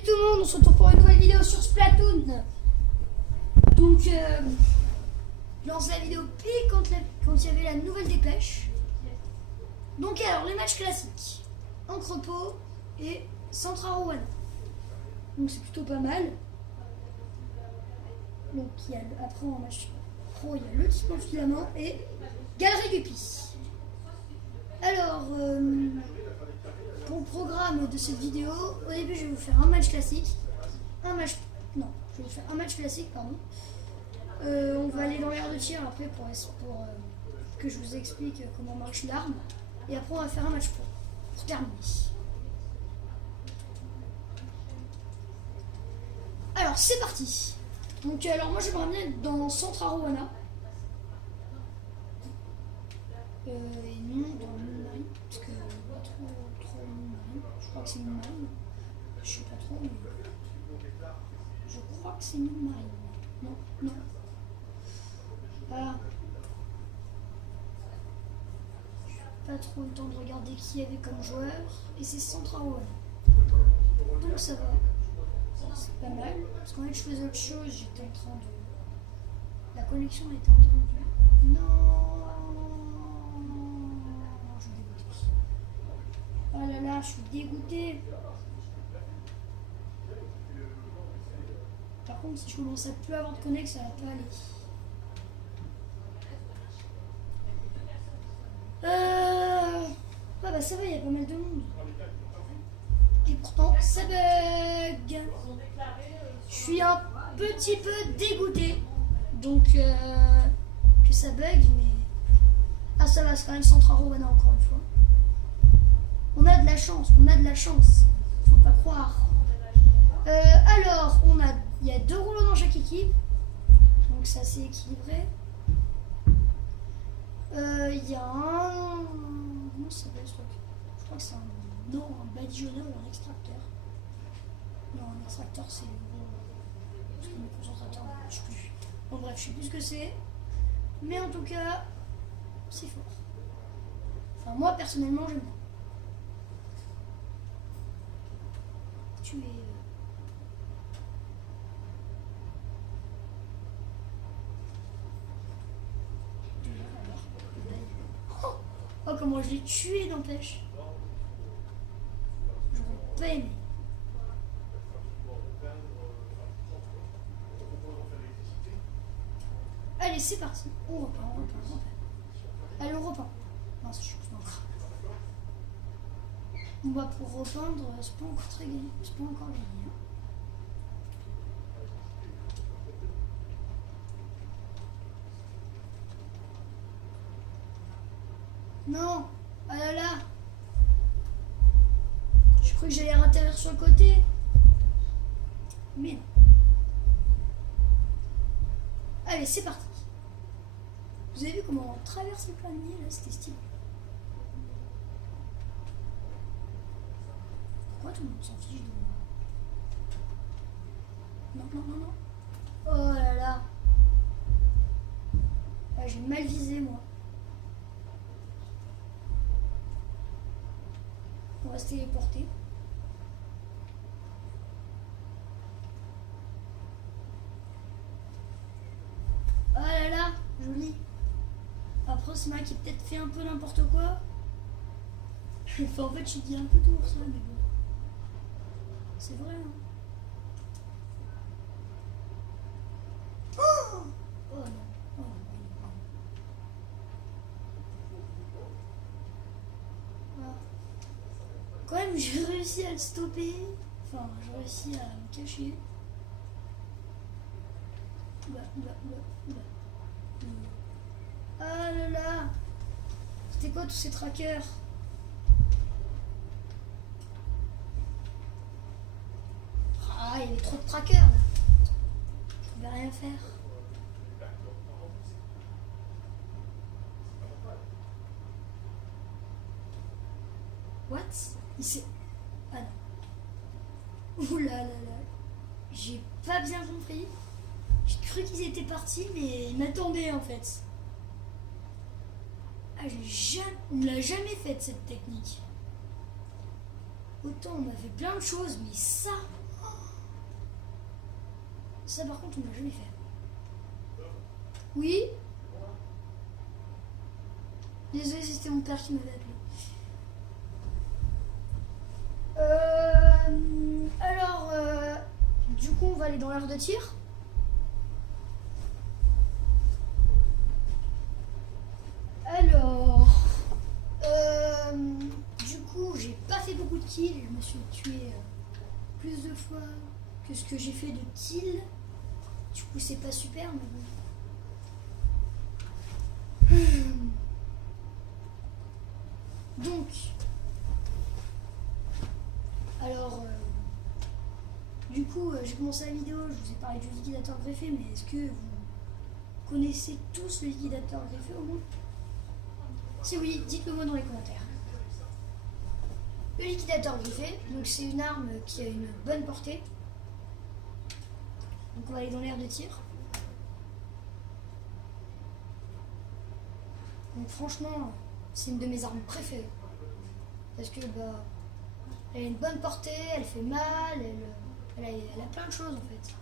Salut tout le monde, on se retrouve pour une nouvelle vidéo sur Splatoon. Donc, je lance la vidéo pile quand il y avait la nouvelle dépêche. Donc alors, les matchs classiques. Entrepôt et Central Rowan. Donc c'est plutôt pas mal. Donc il y a après en match pro, il y a le type en filament et Galerie Guppy. Alors, pour le programme de cette vidéo, au début je vais vous faire un match classique. Je vais vous faire un match classique, pardon. On va aller dans l'air de tir après pour que je vous explique comment marche l'arme. Et après on va faire un match pro pour terminer. Alors c'est parti. Donc alors moi j'aimerais bien être dans Central Rowana. Et non dans le marine, parce que pas trop marine. Je crois que c'est une marine. Je sais pas trop, mais je crois que c'est une marine. Non. Voilà. Pas trop le temps de regarder qui y avait comme joueur. Et c'est Central Rowana. Donc ça va. C'est pas mal. Parce qu'en fait je faisais autre chose. J'étais en train de... La connexion était interrompue. Non. Je suis dégoûtée. Oh là là, je suis dégoûtée. Par contre, si je commence à plus avoir de connexion, ça va pas aller. Ah bah ça va, il y a pas mal de monde. Et pourtant, ça bug. Je suis un petit peu dégoûté. Donc, que ça bug, mais... Ah ça va, c'est quand même Central Rowana encore une fois. On a de la chance. Faut pas croire. Alors, il y a 2 rouleaux dans chaque équipe. Donc ça c'est équilibré. Il y a un... Comment ça s'appelle ce truc? Je crois que c'est un badigeonneur ou un extracteur. Non, un extracteur c'est le concentrateur, je sais plus. Bon bref, je sais plus ce que c'est. Mais en tout cas, c'est fort. Enfin moi personnellement j'aime bien. Tu es... Oh, comment je l'ai tué, n'empêche. J'aurais pas aimé. Allez, c'est parti. On repeint. Allez, on repeint. Non, c'est pas encore. On va pour repeindre, c'est pas encore très gagné. C'est pas encore gagné. Non. Ah là là. Je croyais que j'allais atterrir sur le côté. Mais non. Allez, c'est parti. Vous avez vu comment on traverse le panier là, c'était stylé. Pourquoi tout le monde s'en fiche de moi? Non. Oh là là. Ah, j'ai mal visé moi. On va se téléporter. Oh là là, joli. Après c'est moi qui ai peut-être fait un peu n'importe quoi. Enfin, en fait je dis un peu tout ça, mais bon. C'est vrai hein. Oh non. Ah. Quand même j'ai réussi à le stopper. Enfin j'ai réussi à me cacher. Ah là là. C'était quoi tous ces trackers? Ah, il y avait trop de trackers là. Je pouvais rien faire. What? Il s'est... Ah non. Ouh là là là. J'ai pas bien compris. J'ai cru qu'ils étaient partis, mais ils m'attendaient en fait. Ah, on ne l'a jamais faite cette technique. Autant on a fait plein de choses, mais ça... Oh, Ça par contre on l'a jamais fait. Oui. Désolé, c'était mon père qui m'avait appelé. Alors, du coup on va aller dans l'aire de tir. Alors, du coup j'ai pas fait beaucoup de kills, je me suis tué plus de fois que ce que j'ai fait de kills. Du coup c'est pas super mais bon. Donc, alors, du coup j'ai commencé la vidéo, je vous ai parlé du liquidateur greffé, mais est-ce que vous connaissez tous le liquidateur greffé au moins? Si oui, dites-le moi dans les commentaires. Le liquidateur greffé, donc c'est une arme qui a une bonne portée. Donc on va aller dans l'aire de tir. Donc franchement, c'est une de mes armes préférées. Parce que bah, elle a une bonne portée, elle fait mal, elle a plein de choses en fait.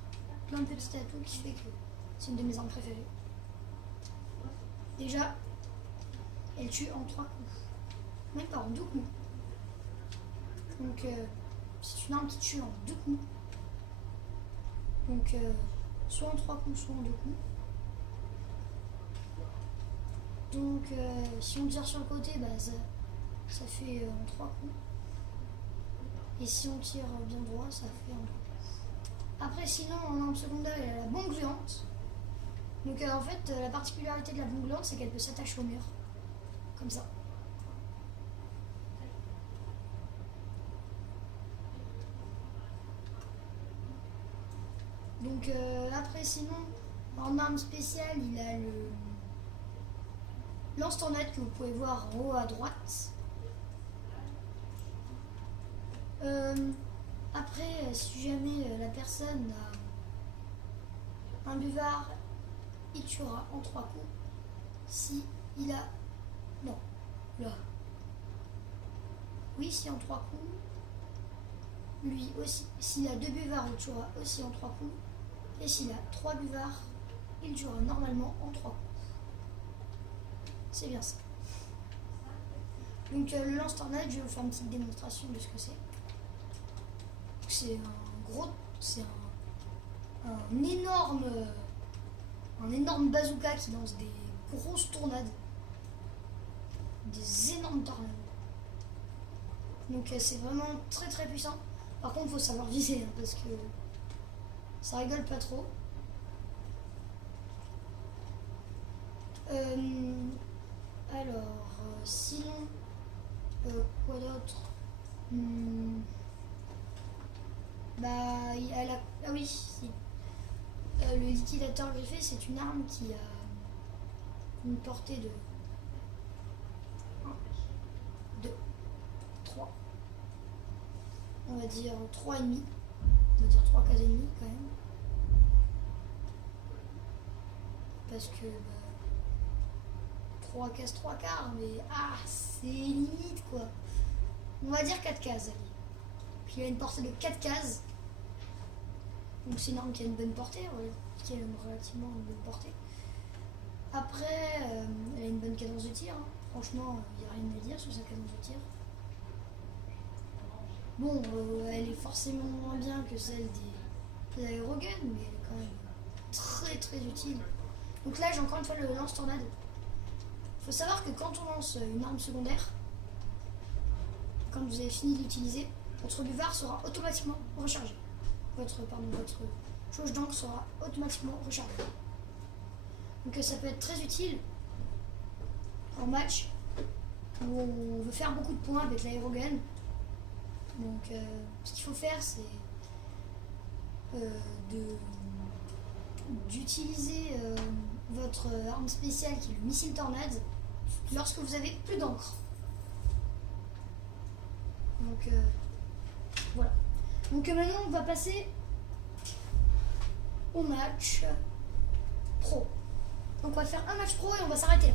Plein de petits atouts qui fait que c'est une de mes armes préférées. Déjà, elle tue en 3 coups. Même pas en 2 coups. Donc c'est une arme qui tue en 2 coups. Donc soit en 3 coups, soit en 2 coups. Donc si on tire sur le côté, bah, ça fait en 3 coups. Et si on tire bien droit, ça fait en 2 coups. Après sinon en arme secondaire, il y a la bombe gluante. Donc en fait la particularité de la bombe gluante, c'est qu'elle peut s'attacher au mur. Comme ça. Donc après sinon, en arme spéciale, il a le lance-tornade que vous pouvez voir en haut à droite. Après, si jamais la personne a un buvard, il tuera en 3 coups. Si il a... Non, là. Oui, si en 3 coups. Lui aussi. S'il a 2 buvards, il tuera aussi en 3 coups. Et s'il a 3 buvards, il tuera normalement en 3 coups. C'est bien ça. Donc le lance-tornade, je vais vous faire une petite démonstration de ce que c'est. C'est un gros... C'est un énorme bazooka qui lance des grosses tornades. Des énormes tornades. Donc c'est vraiment très très puissant. Par contre, il faut savoir viser hein, parce que ça rigole pas trop. Alors, sinon, quoi d'autre? Bah, il y a la... Ah oui, si. Le liquidateur griffé, c'est une arme qui a une portée de 1, 2, 3. On va dire 3,5. On va dire 3 cases et demi quand même. Parce que bah, 3 cases 3 quarts, mais ah, c'est limite quoi. On va dire 4 cases, allez. Puis il a une portée de 4 cases. Donc c'est une arme qui a une bonne portée, qui a relativement une bonne portée. Après, elle a une bonne cadence de tir. Hein. Franchement, il n'y a rien à dire sur sa cadence de tir. Bon, elle est forcément moins bien que celle des aéroguns, mais elle est quand même très très utile. Donc là, j'ai encore une fois le lance-tornade. Il faut savoir que quand on lance une arme secondaire, quand vous avez fini de l'utiliser, votre buvard sera automatiquement rechargé. Votre jauge d'encre sera automatiquement rechargée. Donc ça peut être très utile en match où on veut faire beaucoup de points avec l'aérogun. Donc ce qu'il faut faire, c'est d'utiliser votre arme spéciale qui est le missile tornade lorsque vous avez plus d'encre. Donc voilà. Donc maintenant on va passer au match pro. Donc on va faire un match pro et on va s'arrêter là.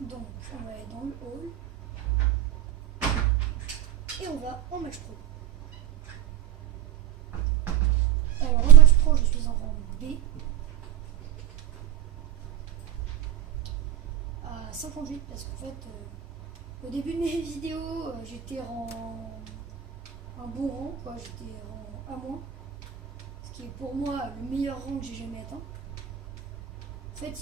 Donc on va aller dans le hall. Et on va en match pro. Alors en match pro, je suis en rang B. À 58 parce qu'en fait, au début de mes vidéos, j'étais en un bon rang, quoi. J'étais en A-, ce qui est pour moi le meilleur rang que j'ai jamais atteint. En fait,